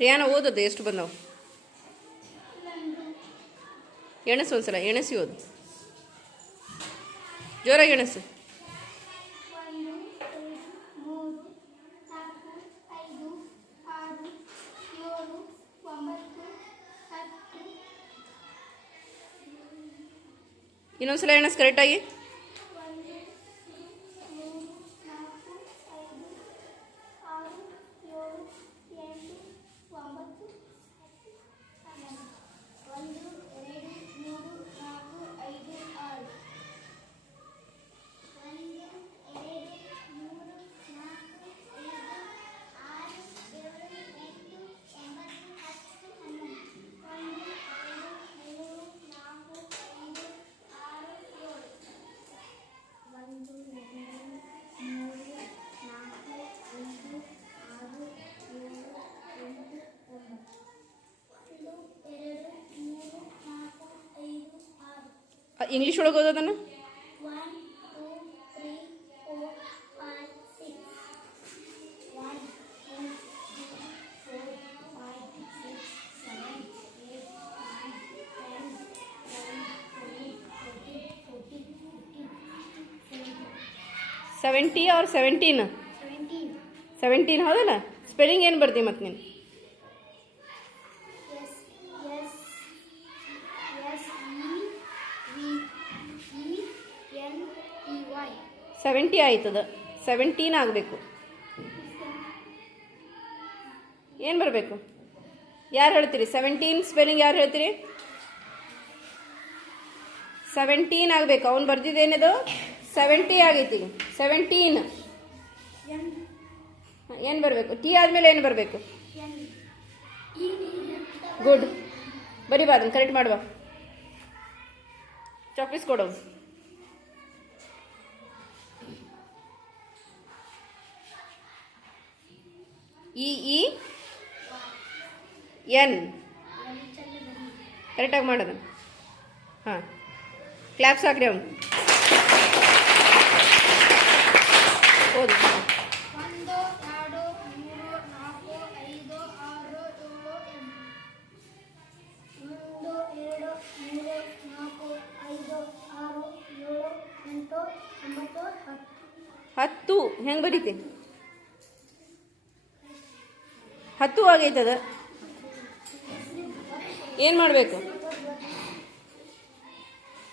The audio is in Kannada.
ರಿಯಾನ ಓದೋದು ಎಷ್ಟು ಬಂದವು? ಎಣಸು ಒಂದ್ಸಲ ಎಣಸಿ ಓದು. ಜೋರಾಗಿ ಎಣಸು. ಇನ್ನೊಂದ್ಸಲ ಎಣಸು ಕರೆಕ್ಟಾಗಿ fifteen, ಒಳಗೆ ಓದೋದನ್ನು ಸೆವೆಂಟಿ ಆರ್ ಸೆವೆಂಟೀನ್. ಸೆವೆಂಟೀನ್ ಹೌದಲ್ಲ ಸ್ಪೆಲ್ಲಿಂಗ್ ಏನು ಬರ್ತೀವಿ ಮತ್ತೆ ನೀನು ಸೆವೆಂಟಿ ಆಯ್ತದ. ಸೆವೆಂಟೀನ್ ಆಗಬೇಕು. ಏನು ಬರಬೇಕು? ಯಾರು ಹೇಳ್ತೀರಿ? ಸೆವೆಂಟೀನ್ ಸ್ಪೆಲ್ಲಿಂಗ್ ಯಾರು ಹೇಳ್ತೀರಿ? ಸೆವೆಂಟೀನ್ ಆಗಬೇಕು. ಅವ್ನು ಬರ್ದಿದ್ದೇನದು ಸೆವೆಂಟಿ ಆಗೈತಿ. ಸೆವೆಂಟೀನ್ ಏನು ಬರಬೇಕು? ಟಿ ಆದಮೇಲೆ ಏನು ಬರಬೇಕು? ಗುಡ್ ಬರಿ ಬಾ ಕರೆಕ್ಟ್ ಮಾಡುವ ಚಾಕ್ಲೇಟ್ಸ್ ಕೊಡು. E E N. ಕರೆಕ್ಟಾಗಿ ಮಾಡೋದು ಹಾಂ. ಕ್ಲಾಪ್ಸ್ ಹಾಕ್ರಿ ಅವನು. ಓದು. ಹತ್ತು. ಹೆಂಗೆ ಮೂರು ಹತ್ತು ಆಗೈತದ. ಏನು ಮಾಡಬೇಕು?